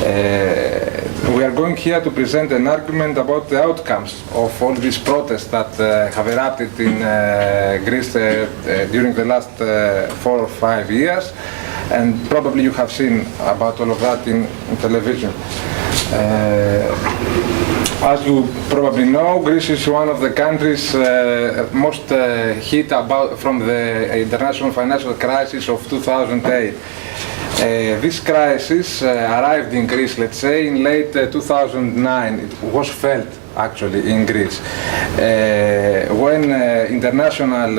We are going here to present an argument about the outcomes of all these protests that have erupted in Greece during the last 4 or 5 years, and probably you have seen about all of that in television. As you probably know, Greece is one of the countries most hit from the international financial crisis of 2008. This crisis arrived in Greece, let's say, in late 2009. It was felt, actually, in Greece, when the international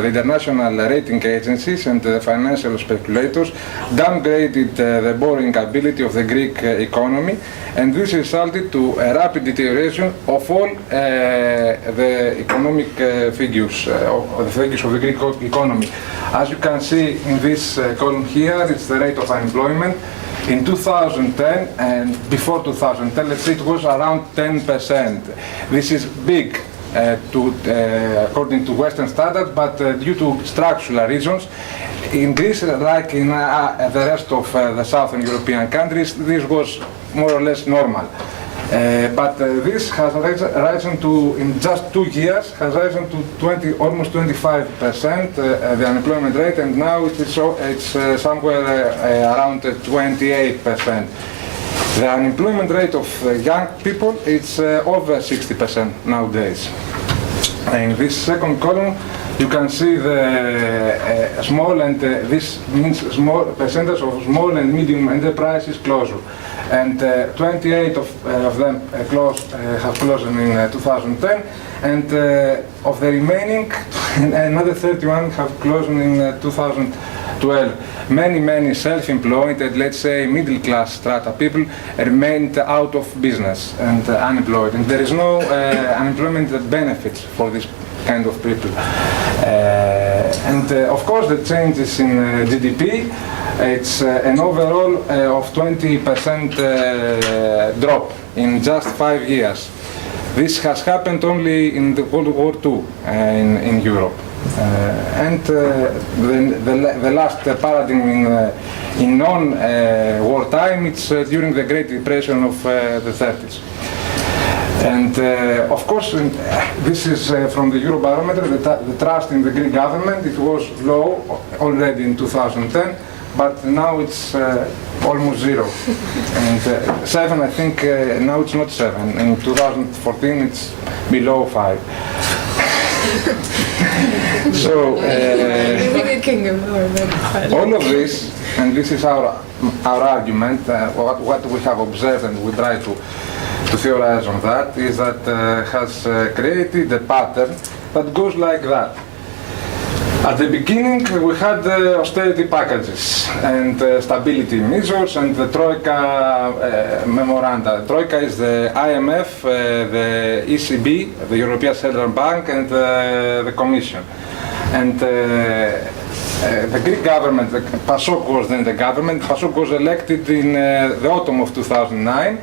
rating agencies and the financial speculators downgraded the borrowing ability of the Greek economy, and this resulted to a rapid deterioration of all the economic figures, of the figures of the Greek economy. As you can see in this column here, it's the rate of unemployment. In 2010 and before 2010, let's say it was around 10%. This is big according to Western standards, but due to structural reasons, in Greece, like in the rest of the Southern European countries, this was more or less normal. But this has risen to, in just 2 years, has risen to almost 25%, the unemployment rate, and now it's somewhere around 28%. The unemployment rate of young people is over 60% nowadays. In this second column, you can see the small and this means small percentage of small and medium enterprises closure. And 28 of them have closed in 2010, and of the remaining, another 31 have closed in 2012. Many self-employed and, let's say, middle-class strata people remained out of business and unemployed, and there is no unemployment benefits for this kind of people. And of course, the changes in GDP. It's an overall of 20% drop in just 5 years. This has happened only in the World War II in Europe. And the last paradigm in non-wartime, it's during the Great Depression of the 30s. And of course, this is from the Eurobarometer, the trust in the Greek government. It was low already in 2010. But now it's almost 0. And 7, I think, now it's not 7. In 2014, it's below 5. So, all of this, and this is our argument, what we have observed and we try to theorize on that, is that has created a pattern that goes like that. At the beginning, we had the austerity packages and stability measures and the Troika memoranda. Troika is the IMF, the ECB, the European Central Bank, and the Commission. And the Greek government, the PASOK was then the government. PASOK was elected in the autumn of 2009.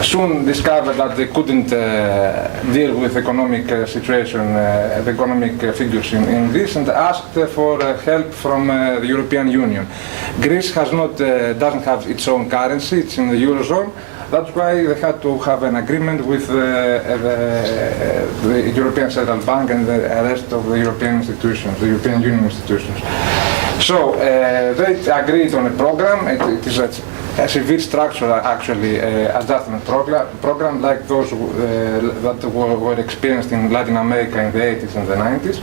Soon discovered that they couldn't deal with economic situation, the economic figures in Greece, and asked for help from the European Union. Greece doesn't have its own currency; it's in the Eurozone. That's why they had to have an agreement with the European Central Bank and the rest of the European institutions, the European Union institutions. So they agreed on a program. It is a severe structural, actually, adjustment program like those that were experienced in Latin America in the 80s and the 90s.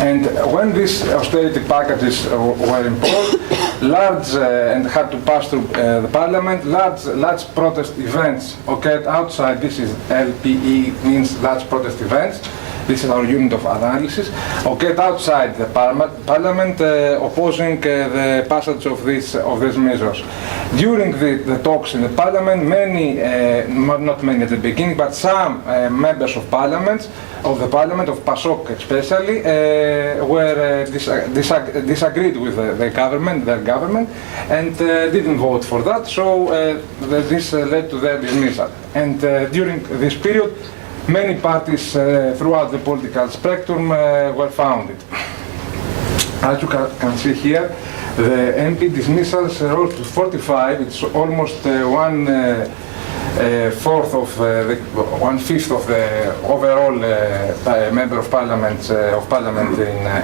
And when these austerity packages were imposed, large and had to pass through the parliament, large protest events occurred outside. This is LPE, means large protest events. This is our unit of analysis. Occurred outside the parliament, opposing the passage of these measures. During the talks in the parliament, many, not many at the beginning, but some members of parliament, of PASOK especially, were disagreed with their government, and didn't vote for that. So this led to their dismissal. And during this period, many parties throughout the political spectrum were founded. As you can see here, The MP dismissals rose to 45. It's almost one-fifth of the overall member of parliament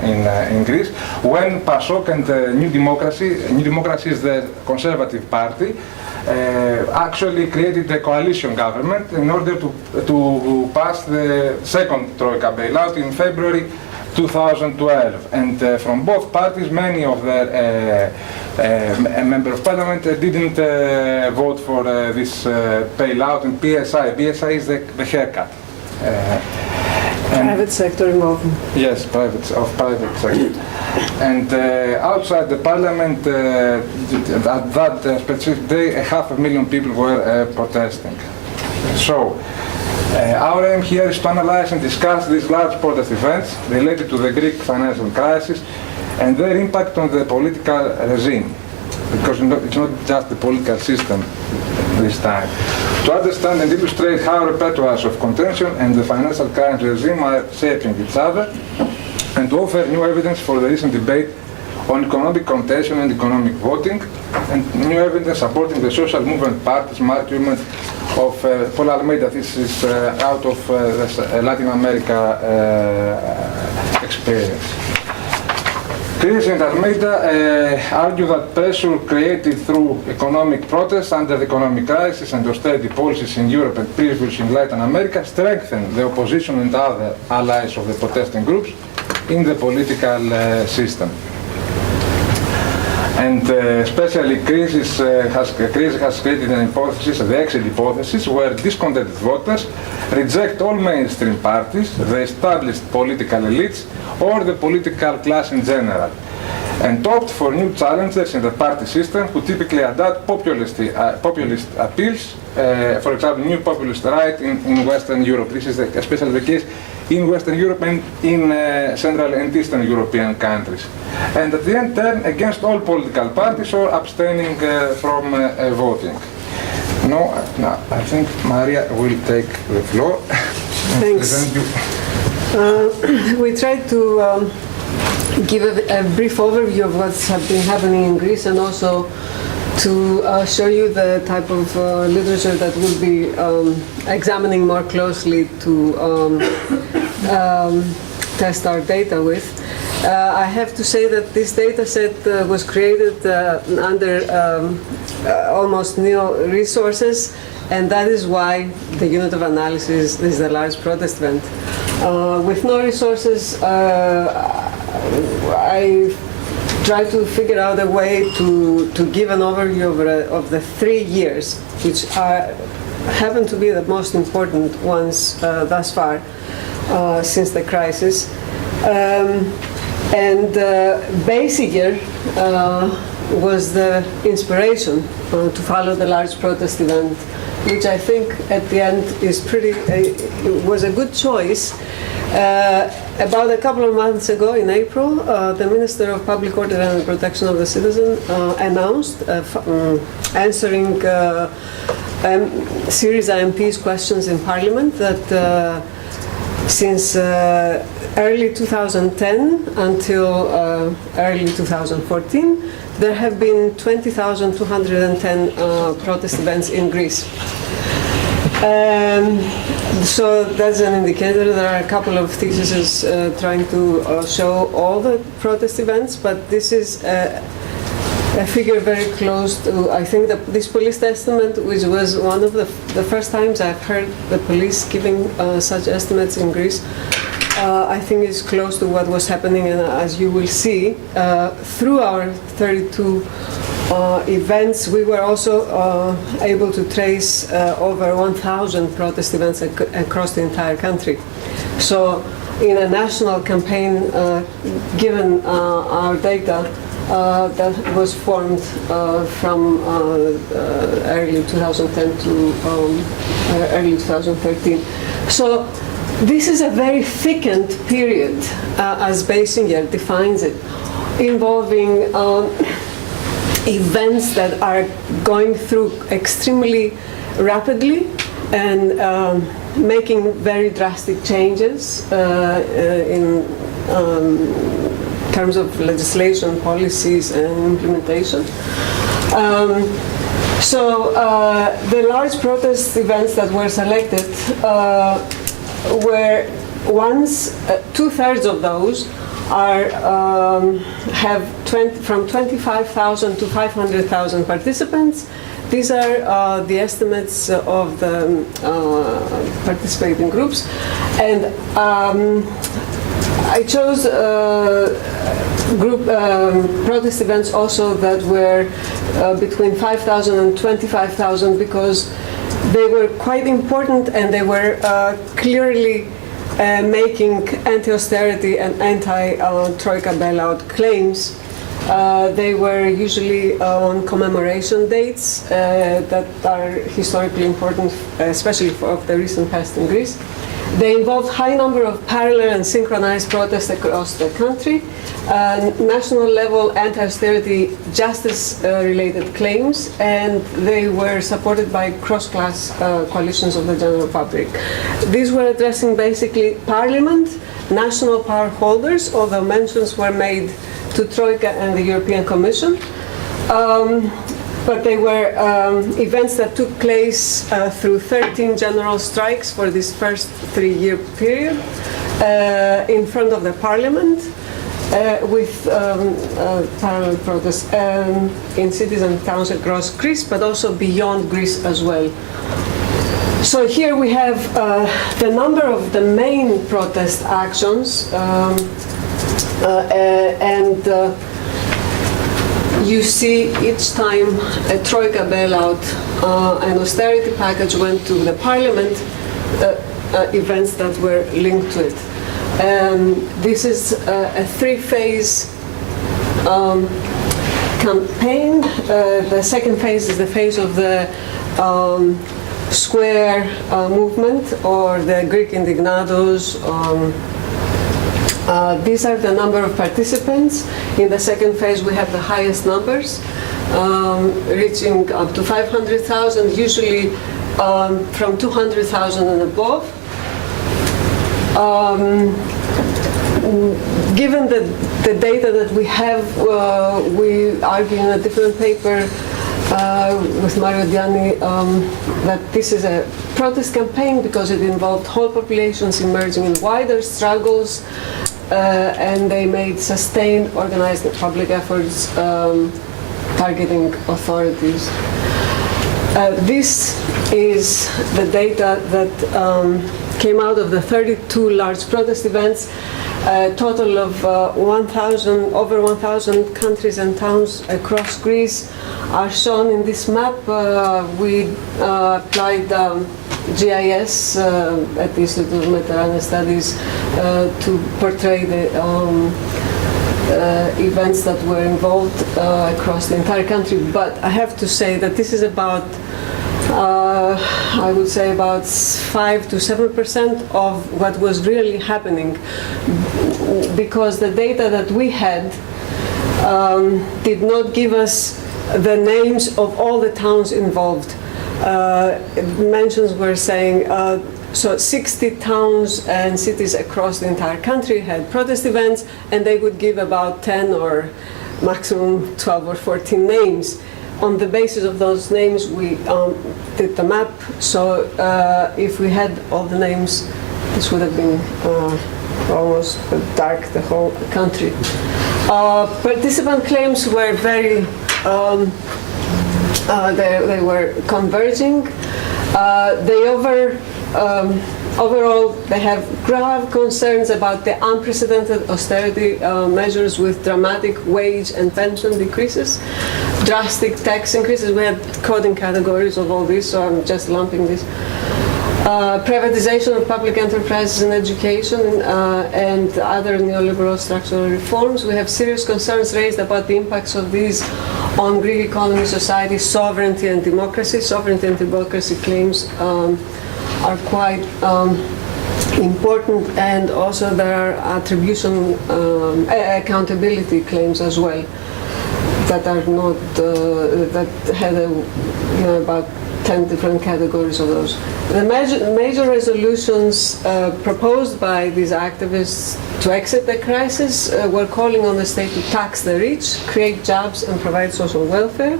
in Greece. When PASOK and New Democracy is the Conservative Party, actually created a coalition government in order to pass the second Troika bailout in February 2012. And from both parties, many of the members of parliament didn't vote for this bailout and PSI. PSI is the haircut. Private sector involvement. Yes, private sector. And outside the parliament, at that specific day, 500,000 people were protesting. So, our aim here is to analyze and discuss these large protest events related to the Greek financial crisis and their impact on the political regime. Because it's not just the political system this time. To understand and illustrate how repertoires of contention and the financial current regime are shaping each other, and to offer new evidence for the recent debate on economic contention and economic voting, and new evidence supporting the social movement party's argument of Paul Almeida. This is out of the Latin America experience. Kousis and Almeida argue that pressure created through economic protests under the economic crisis and austerity policies in Europe and previously in Latin America strengthened the opposition and other allies of the protesting groups in the political system. And especially Kousis has created an hypothesis, the exit hypothesis, where discontented voters reject all mainstream parties, the established political elites, or the political class in general, and opt for new challengers in the party system who typically adopt populist appeals, for example, new populist right in Western Europe. This is especially the case in Western Europe and in Central and Eastern European countries. And at the end, turn against all political parties or abstaining from voting. No, I think Maria will take the floor. Thanks. We tried to give a brief overview of what's been happening in Greece and also to show you the type of literature that we'll be examining more closely to test our data with. I have to say that this data set was created under almost nil resources, and that is why the unit of analysis is the large protest event. With no resources, I try to figure out a way to give an overview of the 3 years, which happen to be the most important ones thus far since the crisis. And Basinger was the inspiration to follow the large protest event, which I think at the end is was a good choice. About a couple of months ago, in April, the Minister of Public Order and Protection of the Citizen announced, answering Syriza MP's questions in Parliament, that since early 2010 until early 2014, there have been 20,210 protest events in Greece. So that's an indicator. There are a couple of theses trying to show all the protest events, but this is a figure very close to, I think, this police estimate, which was one of the first times I've heard the police giving such estimates in Greece. I think is close to what was happening, and as you will see, through our 32 events, we were also able to trace over 1,000 protest events across the entire country. So in a national campaign, given our data, that was formed from early 2010 to early 2013. So this is a very thickened period, as Basinger defines it, involving events that are going through extremely rapidly and terms of legislation, policies, and implementation. The large protest events that were selected were ones, 2/3 of those have from 25,000 to 500,000 participants. These are the estimates of the participating groups, and I chose group protest events also that were between 5,000 and 25,000 because they were quite important and they were clearly making anti-austerity and anti-troika bailout claims. They were usually on commemoration dates that are historically important, especially of the recent past in Greece. They involved high number of parallel and synchronized protests across the country, national level anti-austerity justice-related claims, and they were supported by cross-class coalitions of the general public. These were addressing basically parliament, national power holders, although mentions were made to Troika and the European Commission. But they were events that took place through 13 general strikes for this first 3-year period in front of the parliament with parallel protests in cities and towns across Greece, but also beyond Greece as well. So here we have the number of the main protest actions and you see each time a troika bailout and austerity package went to the parliament, events that were linked to it. This is a 3-phase campaign. The second phase is the phase of the square movement or the Greek indignados. These are the number of participants. In the second phase, we have the highest numbers, reaching up to 500,000, usually from 200,000 and above. Given the data that we have, we argue in a different paper with Mario that this is a protest campaign because it involved whole populations emerging in wider struggles, and they made sustained, organized public efforts targeting authorities. This is the data that came out of the 32 large protest events. A total of over 1,000 countries and towns across Greece are shown in this map. We applied GIS at the Institute of Mediterranean Studies to portray the events that were involved across the entire country. But I have to say that this is about, I would say about 5 to 7% of what was really happening, because the data that we had did not give us the names of all the towns involved. Mentions were saying, so 60 towns and cities across the entire country had protest events, and they would give about 10 or maximum 12 or 14 names. On the basis of those names, we did the map. So if we had all the names, this would have been almost dark, the whole country. Participant claims were very, they were converging. Overall, they have grave concerns about the unprecedented austerity measures with dramatic wage and pension decreases, drastic tax increases. We had coding categories of all this, so I'm just lumping this. Privatization of public enterprises and education and other neoliberal structural reforms. We have serious concerns raised about the impacts of these on Greek economy, society, sovereignty and democracy. Sovereignty and democracy claims are quite important, and also there are attribution, accountability claims as well. that are not, that had about 10 different categories of those. The major resolutions proposed by these activists to exit the crisis were calling on the state to tax the rich, create jobs, and provide social welfare.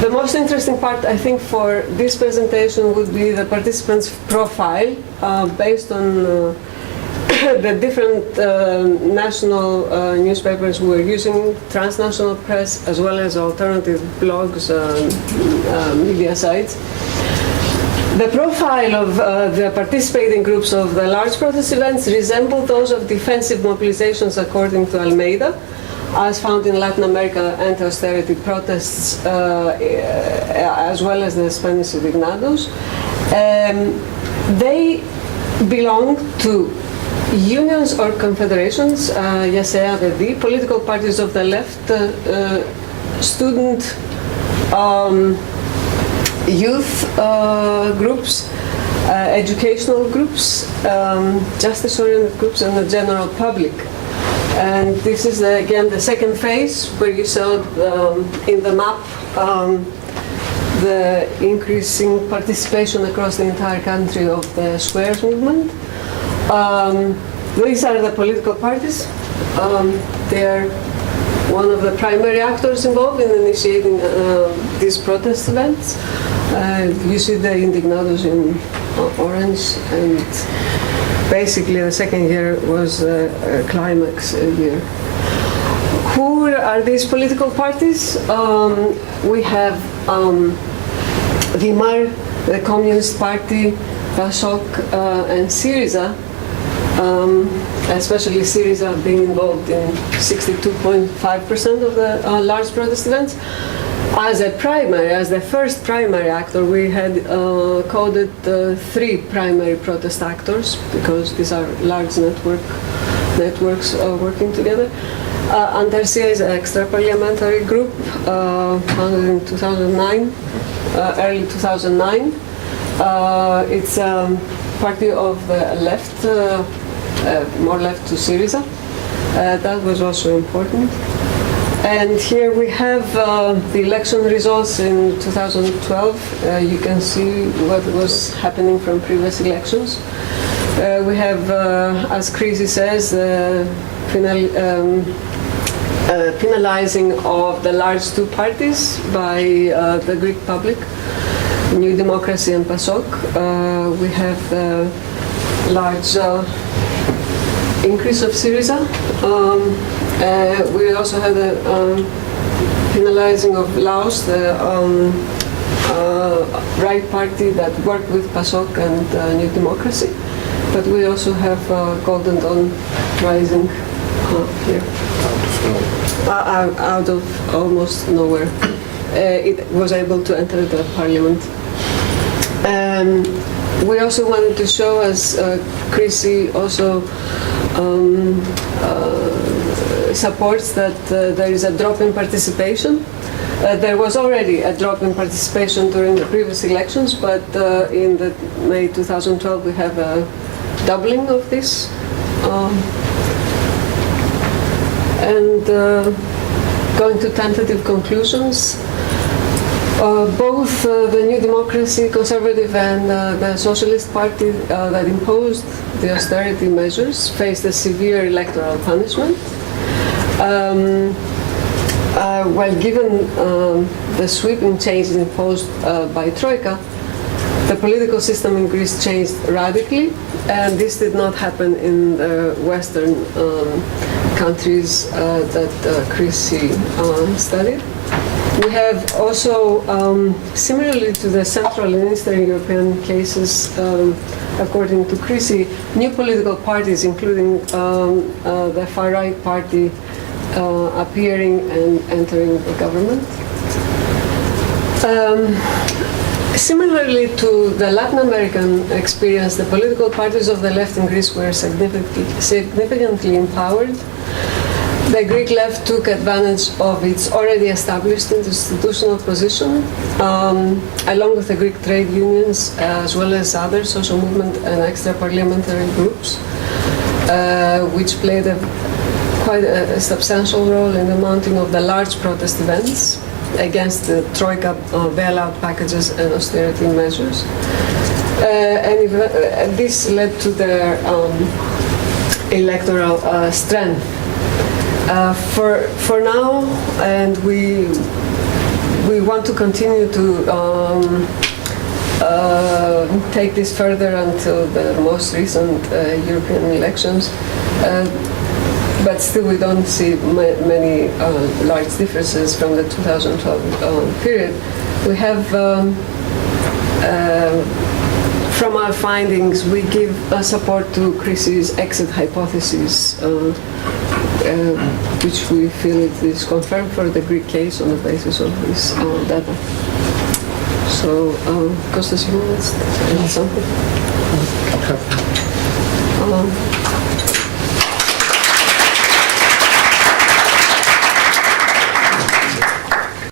The most interesting part, I think, for this presentation would be the participants' profile based on the different national newspapers who were using transnational press as well as alternative blogs, media sites. The profile of the participating groups of the large protest events resembled those of defensive mobilizations according to Almeida, as found in Latin America anti-austerity protests, as well as the Spanish indignados. They belong to unions or confederations, ya sea the political parties of the left, student, youth groups, educational groups, justice-oriented groups, and the general public. And this is, again, the second phase where you saw in the map the increasing participation across the entire country of the Squares movement. These are the political parties. They are one of the primary actors involved in initiating these protest events. You see the indignados in orange, and basically the second year was a climax year. Who are these political parties? We have VIMAR, the Communist Party, PASOK, and Syriza, especially Syriza being involved in 62.5% of the large protest events. As a primary, as the first primary actor, we had coded 3 primary protest actors, because these are large networks working together. Anti-Austerity is an extra-parliamentary group founded in 2009, early 2009. It's a party of the left, more left to Syriza. That was also important. And here we have the election results in 2012. You can see what was happening from previous elections. We have, as Kousis says, penalizing of the large 2 parties by the Greek public, New Democracy and PASOK. We have the large increase of Syriza. We also had the penalizing of Laos, the right party that worked with PASOK and New Democracy. But we also have Golden Dawn rising here. Out of almost nowhere. It was able to enter the parliament. We also wanted to show, as Kousis also supports, that there is a drop in participation. There was already a drop in participation during the previous elections, but in the May 2012 we have a doubling of this. And going to tentative conclusions, both the New Democracy, Conservative, and the Socialist Party that imposed the austerity measures faced a severe electoral punishment. While given the sweeping changes imposed by Troika, the political system in Greece changed radically, and this did not happen in the Western countries that Kousis studied. We have also, similarly to the Central and Eastern European cases, according to Kousis, new political parties, including the far-right party, appearing and entering the government. Similarly to the Latin American experience, the political parties of the left in Greece were significantly empowered. The Greek left took advantage of its already established institutional position, along with the Greek trade unions, as well as other social movement and extra-parliamentary groups, which played a quite a substantial role in the mounting of the large protest events against the Troika bailout packages and austerity measures. And this led to their electoral strength. For now, and we want to continue to take this further until the most recent European elections. But still, we don't see many large differences from the 2012 period. We have, from our findings, we give support to Chris's exit hypothesis, which we feel it is confirmed for the Greek case on the basis of this data. So, Kostas, you want to say something?